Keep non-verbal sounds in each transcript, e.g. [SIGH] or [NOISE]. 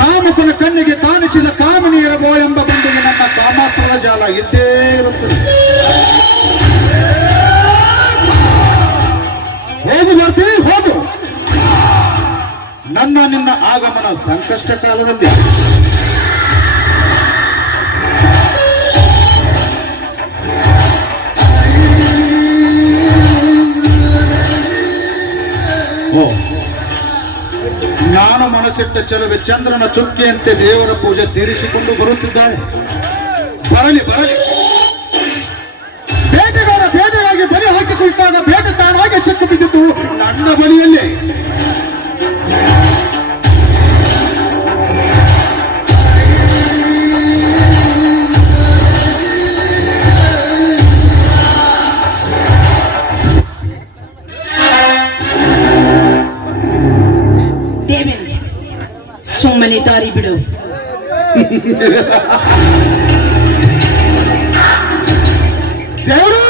ಕಾಮುಕನ ಕಣ್ಣಿಗೆ ಕಾಣಿಸಿದ ಕಾಮನಿಯರ ಇರಬೋ ಎಂಬ ಬಂದಿಗೆ ನನ್ನ ಕಾಮಾಸ್ತ್ರದ ಜಾಲ ಇದ್ದೇ ಇರುತ್ತದೆ. ಹೋಗು ಬರ್ತೀವಿ ಹೋಗು. ನನ್ನ ನಿನ್ನ ಆಗಮನ ಸಂಕಷ್ಟ ಕಾಲದಲ್ಲಿ. ಓ ನಾನು ಮನಸ್ಸಿಟ್ಟ ಚೆಲುವೆ ಚಂದ್ರನ ಚುಕ್ಕಿಯಂತೆ ದೇವರ ಪೂಜೆ ತೀರಿಸಿಕೊಂಡು ಬರುತ್ತಿದ್ದಾಳೆ ಬರಲಿ ಬರಲಿ. ಬೇಟೆಗಾರ ಬೇಟೆಗಾಗಿ ಬಲಿ ಹಾಕಿಕೊಳ್ತಾಗ ಬೇಟೆ ತಾನಾಗೆ ಚಿಕ್ಕ ಬಿದ್ದಿತ್ತು. ನನ್ನ ಬಲಿಯಲ್ಲೇ ದೇವರು!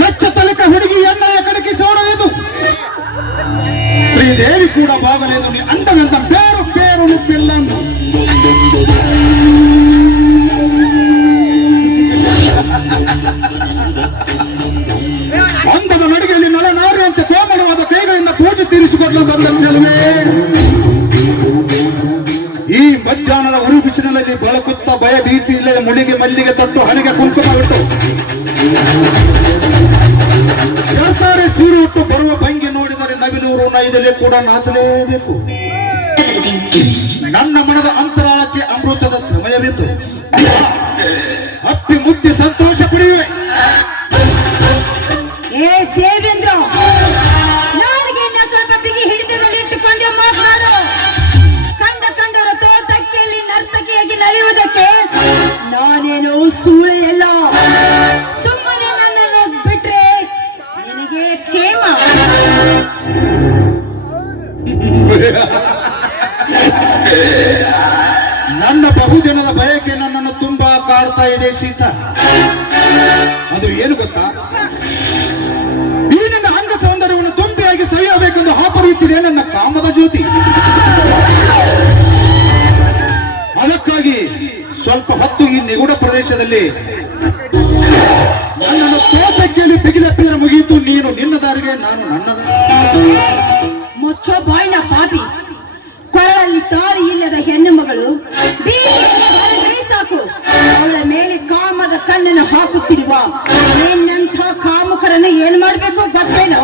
ಲಚ್ಚ ತಲಕ ಹುಡುಗಿ ಎಣ್ಣೆಯ ಕಡಕಿಸೋಣ ಇದು ಶ್ರೀದೇವಿ ಕೂಡ ಬಾಗಲೆಂದು ನೀ ಮುಳಿಗೆ ಮಲ್ಲಿಗೆ ತೊಟ್ಟು ಹಣೆಗೆ ಕುಂಕುಮ ಇಟ್ಟು. ಸರ್ಕಾರಿ ಸೀರೆ ಉಟ್ಟು ಬರುವ ಭಂಗಿ ನೋಡಿದರೆ ನವಿಲೂರು ನೈದಲ್ಲಿ ಕೂಡ ನಾಚಲೇಬೇಕು. ನನ್ನ ಮನದ ಅಂತರಾಳಕ್ಕೆ ಅಮೃತದ ಸಮಯವಿತ್ತು. ಅಪ್ಪಿ ಮುಟ್ಟಿ ಸಂತೋಷ ನನ್ನ ಜ್ಯೋತಿ. ಅದಕ್ಕಾಗಿ ಸ್ವಲ್ಪ ಹೊತ್ತು ಈ ನಿಗೂಢ ಪ್ರದೇಶದಲ್ಲಿ ನನ್ನನ್ನು ತೋಟಕ್ಕೆಯಲ್ಲಿ ಬಿಗಿಲೆಪ್ಪಿದರೆ ಮುಗಿಯಿತು. ನೀನು ನಿನ್ನ ದಾರಿಗೆ, ನಾನು ನನ್ನ ಮುಚ್ಚೋ ಬಾಯ್ನ ಪಾಪಿ. ಕೊರಳಲ್ಲಿ ತಾಳಿ ಇಲ್ಲದ ಹೆಣ್ಣು ಮಗಳು. ಸಾಕು. ಅವಳ ಮೇಲೆ ಕಾಮದ ಕಣ್ಣನ್ನು ಹಾಕುತ್ತಿರುವ ಏನಂತ ಕಾಮುಕರನ್ನು ಏನ್ ಮಾಡ್ಬೇಕು ಗೊತ್ತೇನೋ?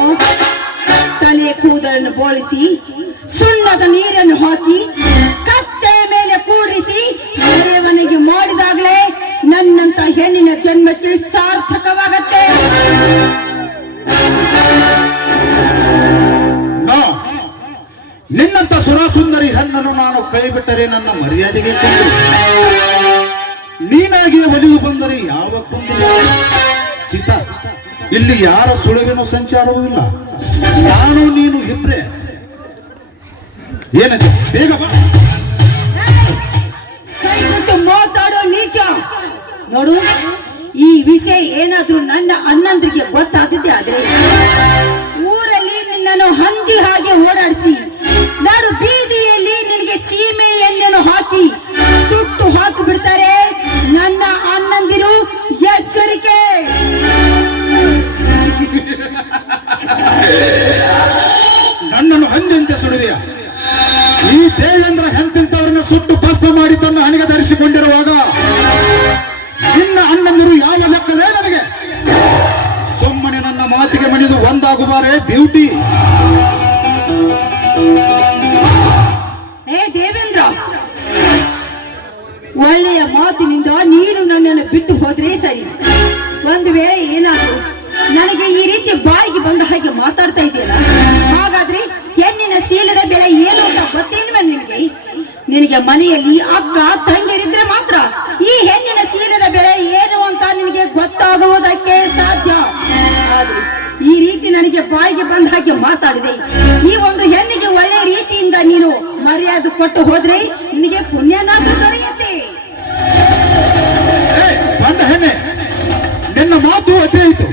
ತಲೆ ಕೂದಲನ್ನು ಬೋಳಿಸಿ ಸುಣ್ಣದ ನೀರನ್ನು ಹಾಕಿ ಕತ್ತೆ ಮೇಲೆ ಕೂರಿಸಿ ನೆರೆಯವನಿಗೆ ಮಾಡಿದಾಗಲೇ ನನ್ನಂತ ಹೆಣ್ಣಿನ ಜನ್ಮಕ್ಕೆ ಸಾರ್ಥಕವಾಗತ್ತೆ. ನಿನ್ನಂತ ಸುರಸುಂದರಿ ಹೆಣ್ಣನ್ನು ನಾನು ಕೈ ಬಿಟ್ಟರೆ ನನ್ನ ಮರ್ಯಾದೆಗೆ ನೀನಾಗಿ ಒಲಿದು ಬಂದರೆ ಯಾವ ಸೀತಾ ಇಲ್ಲಿ ಯಾರ ಸುಳಿವಿನ ಸಂಚಾರವೂ ಇಲ್ಲ. ನಾನು ನೀನು ಇಬ್ರೆ. ಏನದು? ಬೇಗ ಕೈ ಕೊಟ್ಟು ಮಾತಾಡೋ ನೀಚ. ನೋಡು ಈ ವಿಷಯ ಏನಾದ್ರೂ ನನ್ನ ಅಣ್ಣಂದ್ರಿಗೆ ಗೊತ್ತಾದಿದ್ದೆ ಆದ್ರೆ ಊರಲ್ಲಿ ನಿನ್ನನ್ನು ಹಂದಿ ಹಾಗೆ ಓಡಾಡಿಸಿ ನಾಡು ಬೀದಿಯಲ್ಲಿ ನಿನಗೆ ಸೀಮೆ ಎಣ್ಣೆಯನ್ನು ಹಾಕಿ ಸುಟ್ಟು ಹಾಕಿ ಬಿಡ್ತಾರೆ ನನ್ನ ಅಣ್ಣಂದಿರು. ಎಚ್ಚರಿಕೆ! ನನ್ನನ್ನು ಹಂದಿ ಅಂತ ಈ ದೇವೇಂದ್ರ ಹೆಂತಿಂತವರನ್ನ ಸುಟ್ಟು ಭಸ್ಮ ಮಾಡಿ ತನ್ನ ಹಣಿಗೆ ಧರಿಸಿಕೊಂಡಿರುವಾಗ ನಿನ್ನ ಅಣ್ಣಂದಿರು ಯಾವ ಲೆಕ್ಕವೇ ನನಗೆ. ಸುಮ್ಮನೆ ನನ್ನ ಮಾತಿಗೆ ಮಣಿದು ಒಂದಾಗುವಾರೆ ಬ್ಯೂಟಿ ಮಾತಾಡಿದೆ. ಈ ಒಂದು ಹೆಣ್ಣಿಗೆ ಒಳ್ಳೆ ರೀತಿಯಿಂದ ನೀನು ಮರ್ಯಾದೆ ಕೊಟ್ಟು ಹೋದ್ರೆ ನಿನಗೆ ಪುಣ್ಯನಾದ್ರೂ ದೊರೆಯುತ್ತೆ. ಬಂದ ಹೆಣ್ಣೆ, ನಿನ್ನ ಮಾತು ಅದೇ ಇತ್ತು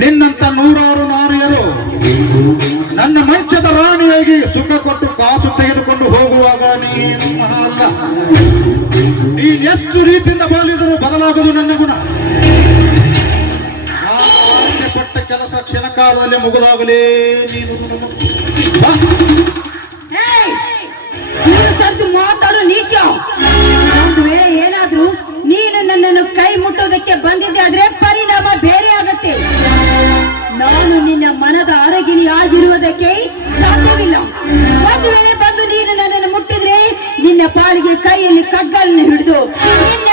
ನಿನ್ನಂತ ನೂರಾರು ನಾರಿಯರು ನನ್ನ ಮಂಚದ ರಾಣಿಯಾಗಿ ಸುಖ ಕೊಟ್ಟು ಕಾಸು ತೆಗೆದುಕೊಂಡು ಹೋಗುವಾಗ ನೀನು ಅಲ್ಲ. ನೀ ಎಷ್ಟು ರೀತಿಯಿಂದ ಬಾಳಿದರೂ ಬದಲಾಗದು ನನ್ನ ಗುಣ. ಕ್ಷಣ ಕಾಲದಲ್ಲಿ ಮುಗಿದಾಗಲೇ. ನೀನು ಮಾತಾಡು ನೀಚ. ಒಂದು ವೇಳೆ ಏನಾದ್ರೂ ನೀನು ನನ್ನನ್ನು ಕೈ ಮುಟ್ಟೋದಕ್ಕೆ ಬಂದಿದ್ದೆ ಆದ್ರೆ ಪರಿಣಾಮ ಬೇರೆ ಆಗತ್ತೆ. ನಾನು ನಿನ್ನ ಮನದ ಆರೋಗ್ಯನಿ ಆಗಿರುವುದಕ್ಕೆ ಸಾಧ್ಯವಿಲ್ಲ. ಒಂದು ವೇಳೆ ಬಂದು ನೀನು ನನ್ನನ್ನು ಮುಟ್ಟಿದ್ರೆ ನಿನ್ನ ಪಾಲಿಗೆ ಕೈಯಲ್ಲಿ ಕಗ್ಗಲನ್ನು ಹಿಡಿದು ನಿನ್ನ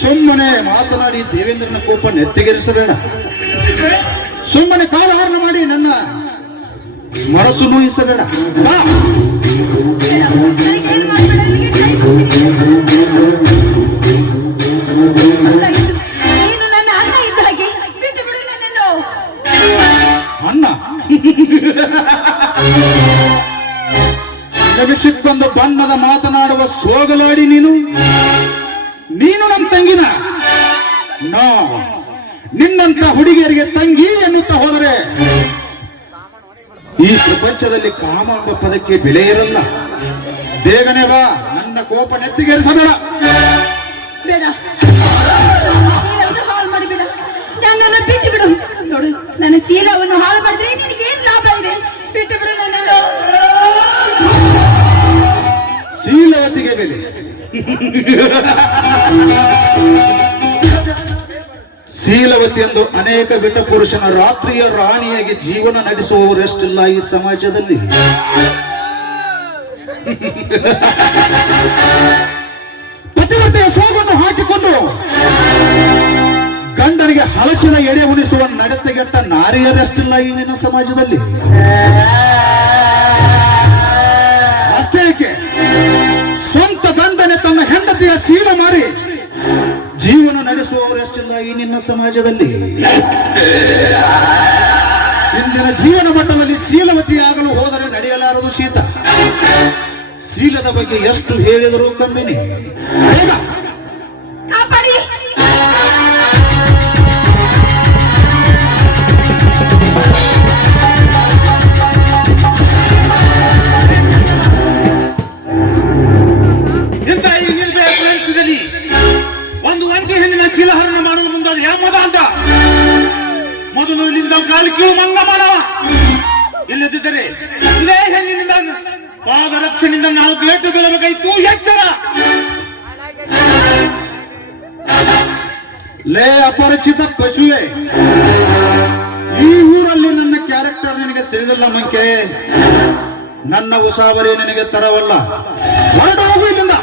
ಸುಮ್ಮನೆ ಮಾತನಾಡಿ ದೇವೇಂದ್ರನ ಕೋಪ ನೆತ್ತಿಗೇರಿಸಬೇಡ. ಸುಮ್ಮನೆ ಕಾಲಹರಣ ಮಾಡಿ ನನ್ನ ಮನಸ್ಸು ನೋಯಿಸಬೇಡ. ಕಾಮ ಎಂಬ ಪದಕ್ಕೆ ಬೆಲೆ ಇರಲ್ಲ. ಬೇಗನೆ ಬಾ ನನ್ನ ಕೋಪ ನೆತ್ತಿಗೇರಿಸಬೇಡ. ಬೇಡ ನನ್ನನ್ನು ಬಿಟ್ಟು ಬಿಡು ನೋಡು ನನ್ನ ಶೀಲವನ್ನು ಹಾಳು ಮಾಡಿದ್ರೆ ನಿನಗೆ ಏನ್ ಲಾಭ ಇದೆ? ಬಿಟ್ಟು ಬಿಡು ನನ್ನನ್ನು. ಶೀಲವತಿಗೆ ಬೆಲೆ. [LAUGHS] ಶೀಲವತಿ ಎಂದು ಅನೇಕ ಬಿಟ್ಟ ಪುರುಷನ ರಾತ್ರಿಯ ರಾಣಿಯಾಗಿ ಜೀವನ ನಡೆಸುವವರೆಷ್ಟಿಲ್ಲ ಈ ಸಮಾಜದಲ್ಲಿ? ಪತಿವ್ರತೆಯ ಸೋಗನ್ನು ಹಾಕಿಕೊಂಡು ಗಂಡನಿಗೆ ಹಲಸಿನ ಎಡೆ ಉಣಿಸುವ ನಡತೆಗೆಟ್ಟ ನಾರಿಯರೆಷ್ಟಿಲ್ಲ ಈ ನಿನ್ನ ಸಮಾಜದಲ್ಲಿ? ಅಷ್ಟೇ ಸ್ವಂತ ಗಂಡನೆ ತನ್ನ ಹೆಂಡತಿಯ ಶೀಲ ಮಾರಿ ಜೀವನ ನಡೆಸುವವರೆಷ್ಟಿಲ್ಲ ಈ ನಿನ್ನ ಸಮಾಜದಲ್ಲಿ? ಇಂದಿನ ಜೀವನ ಮಟ್ಟದಲ್ಲಿ ಶೀಲವತಿಯಾಗಲು ಹೋದರೆ ನಡೆಯಲಾರದು ಶೀತ. ಶೀಲದ ಬಗ್ಗೆ ಎಷ್ಟು ಹೇಳಿದರೂ ಬೇಗ. ನಿನಗೆ ನನ್ನ ಉಸಾವರಿ ನಿನಗೆ ತರವಲ್ಲ. ಹೋಗು ಇಲ್ಲಿಂದ.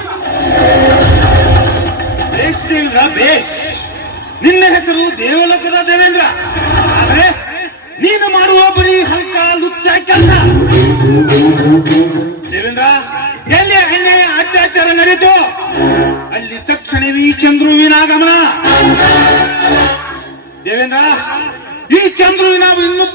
ಬೇಷ್ ನಿನ್ನ ಹೆಸರು ದೇವಲೋಕದ ದೇವೇಂದ್ರ. ಆದ್ರೆ ನೀನು ಮಾಡುವ ಬರೀ ಹಲ್ಕ, ಲುಚ್ಚ ಕೆಲಸ. ದೇವೇಂದ್ರ ಎಲ್ಲಿ ಅನ್ಯಾಯ ಅತ್ಯಾಚಾರ ನಡೆಯಿತು. ಅಲ್ಲಿ ತಕ್ಷಣವೇ ಚಂದ್ರುವಿನ ಆಗಮನ ದೇವೇಂದ್ರ, ಈ ಚಂದ್ರುವಿನ ಇನ್ನೂ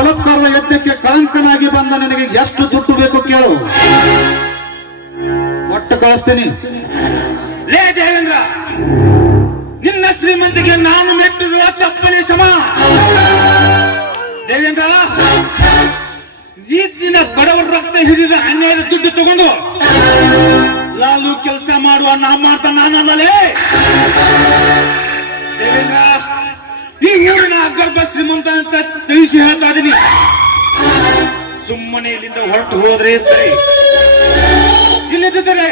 ಬಲಾತ್ಕಾರದ ಯಜ್ಞಕ್ಕೆ ಕಳಂಕನಾಗಿ ಬಂದ ನನಗೆ ಎಷ್ಟು ದುಡ್ಡು ಬೇಕು ಕೇಳು. ಒಟ್ಟು ಕಳಿಸ್ತೀನಿ. ಲೇ ದೇವೇಂದ್ರ, ನಿನ್ನ ಶ್ರೀಮಂತಿಗೆ ನಾನು ಮೆಟ್ಟಿರುವ ಚಪ್ಪಲಿ ಸಮ. ದೇವೇಂದ್ರ ಈ ದಿನ ಬಡವರ ರಕ್ತ ಹಿಡಿದ ಅನ್ಯಾಯದ ದುಡ್ಡು ತಗೊಂಡು ಲಾಲು ಕೆಲಸ ಮಾಡುವ ನಾ ಮಾಡ್ತಾ ನಾನಲ್ಲೇ ದೇವೇಂದ್ರ ಈ ಊರಿನ ಅಗರ್ಭ ಶ್ರೀಮಂತ ಅಂತ ತಿಳಿಸಿ ಹೇಳ್ತಾ ಇದೀನಿ. ಸುಮ್ಮನೆ ಇಲ್ಲಿಂದ ಹೊರಟು ಹೋದ್ರೆ ಸರಿ. ಇಲ್ಲದಿದ್ದರೆ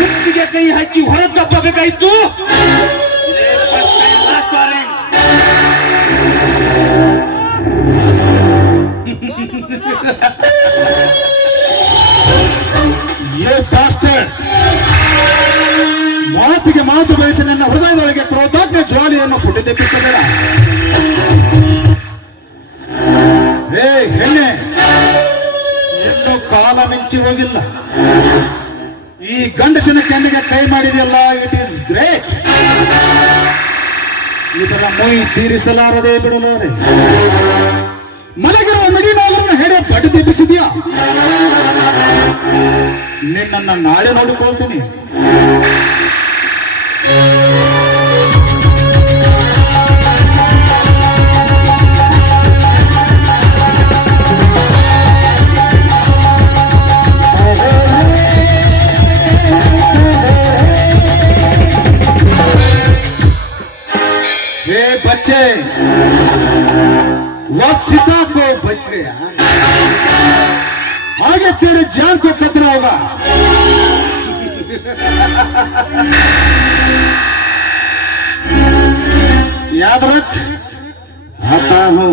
ಕುತ್ತಿಗೆ ಕೈ ಹಾಕಿ ಹೊರ ತಪ್ಪಬೇಕಾಯ್ತು ಮಾತಿಗೆ ಮಾತು ಬಯಸಿ ನನ್ನ ಹೃದಯದೊಳಗೆ ಕ್ರೋಧಾಜ್ಞ ಜ್ವಾಲಿಯನ್ನು ಕೊಟ್ಟಿದ್ದೆ ಮಿಂಚಿ ಈ ಗಂಡಸಿನ ಕೆನ್ನಿಗೆ ಕೈ ಮಾಡಿದೆಯಲ್ಲ ಇಟ್ ಈಸ್ ಗ್ರೇಟ್ ಇದರ ಮೊಯ್ ತೀರಿಸಲಾರದೆ ಬಿಡಲಾರೆ. ಮಲಗಿರುವ ಮಿಡಿನಾಗರನ್ನು ಹೇಳಿ ಬಡ್ಡಿ ತೆಪ್ಪಿಸಿದ್ಯಾ ನಿನ್ನನ್ನ ನಾಳೆ ನೋಡಿಕೊಳ್ತೀನಿ. वसीता को बच गया। आगे तेरे जान को खतरा होगा। याद रख आता हूँ।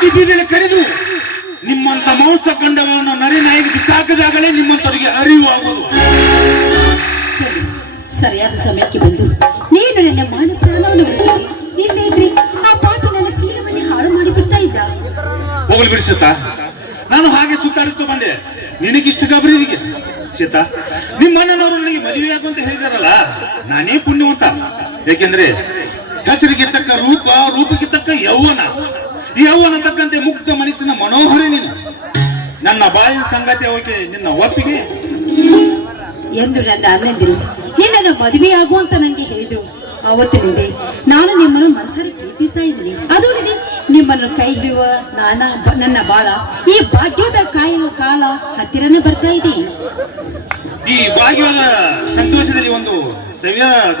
ಈ ಬೀದಿಯಲ್ಲಿ ಕರೆದು ನಿಮ್ಮಂತ ಮಾಂಸ ಕಂಡವರನ್ನು ನರಿ ನಾಯಿಗೆ ಬಿಸಾಕದಾಗಲೇ ನಿಮ್ಮಂತವರಿಗೆ ಅರಿವು ಆಗುವುದು ಸರಿಯಾದ ಸಮಯಕ್ಕೆ ಬಂದು ನೀನು ನನ್ನ ಮಾನ ಪ್ರಾಣವನ್ನು ಆ ಪಾಪಿ ನನ್ನ ಶೀಲವನ್ನೇ ಹಾಳು ಮಾಡಿ ಬಿಡ್ತಾ ಇದ್ದ. ಹೋಗಲಿ ಬಿಡಿ ಸೀತಾ. ನಾನು ಹಾಗೆ ಸುತ್ತಾಡುತ್ತಾ ಬಂದೆ. ನಿನಗಿಷ್ಟು ಗಾಬರಿ ಇದಕ್ಕೆ ಸೀತಾ ನಿಮ್ಮ ಅಣ್ಣನವರು ನನಗೆ ಮದುವೆ ಆಗು ಅಂತ ಹೇಳಿದಾರಲ್ಲ ನಾನೇ ಪುಣ್ಯವಂತ ಯಾಕೆಂದ್ರೆ ಹೆಸರಿಗೆ ತಕ್ಕ ರೂಪ ರೂಪಕ್ಕೆ ತಕ್ಕ ಯೌವನ. ಈ ಯೌವನ ಮುಕ್ತ ಮನಸ್ಸಿನ ಮನೋಹರ ನೀನು? ನನ್ನ ಬಾಯಿನ ಸಂಗತಿ ಅವಕ್ಕೆ ನಿನ್ನ ಒಪ್ಪಿಗೆ? ಎಂದು ನನ್ನ ಅಣ್ಣಂದಿರು ನಿನ್ನನ್ನು ಮದುವೆ ಆಗುವಂತ ನನಗೆ ಹೇಳಿದ್ರು. ಅವತ್ತಿನಿಂದ ನಾನು ನಿಮ್ಮನ್ನು ಮನಸ್ಸಾರಿ ಪ್ರೀತಿಸ್ತಾ ಇದ್ದೀನಿ. ಅದು ನಿಮ್ಮನ್ನು ಕೈ ಹಿಡಿಯುವ ನಾನ ನನ್ನ ಬಾಳ ಈ ಭಾಗ್ಯದ ಕಾಯಿನ ಕಾಲ ಹತ್ತಿರನೇ ಬರ್ತಾ ಇದೆ. ಈ ಭಾಗ್ಯದ ಸಂತೋಷದಲ್ಲಿ ಒಂದು ಸವಿಯಾದ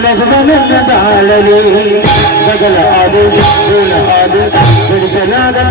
ലതനന്നാളലി ബദലാദു ബദലാദു ബദലാദു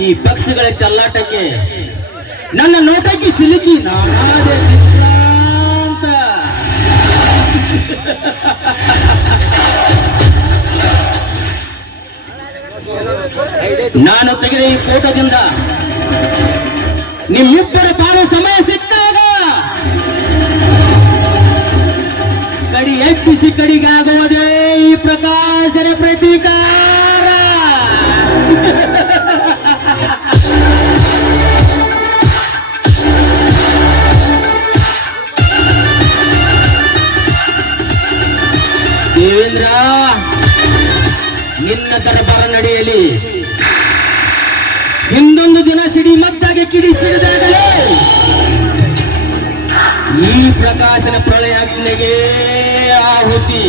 ಈ ಪಕ್ಷಿಗಳ ಚಲ್ಲಾಟಕ್ಕೆ ನನ್ನ ನೋಟಕ್ಕೆ ಸಿಲುಕಿ ನಾನಾದೆ ಅಂತ ನಾನು ತೆಗೆದ ಈ ಫೋಟೋದಿಂದ ನಿಮ್ಮಿಬ್ಬರ ಬಾಳು ಸಮಯ ಸಿಕ್ಕಾಗ ಎಪ್ಪಿಸಿ ಕಡಿಗಾಗುವುದೇ ಈ ಪ್ರಕಾಶನ ಪ್ರತೀಕಾರ. ದೇವೇಂದ್ರ, ನಿನ್ನ ದರ್ಬಾರ ನಡೆಯಲಿ. ಹಿಂದೊಂದು ದಿನ ಸಿಡಿ ಮತ್ತಾಗಿ ಕಿಡಿ ಸಿಡಿದಾಗಲೇ. ಈ ಪ್ರಕಾಶನ ಪ್ರಳಯಾಜ್ಞೆಗೆ ಆಹುತಿ.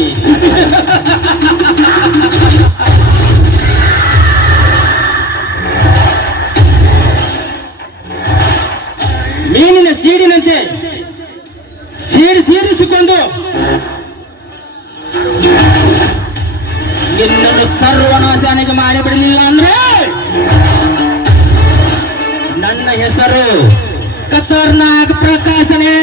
ಮೀನಿನ ಸೀಡಿನಂತೆ ಸೀಡಿ ಸೀರಿಸಿಕೊಂಡು ನಿನ್ನನ್ನು ಸರ್ವನಾಶನಿಗೆ ಮಾಡಿಬಿಡಲಿಲ್ಲ ಅಂದ್ರೆ ನನ್ನ ಹೆಸರು खतरनाक प्रकाशने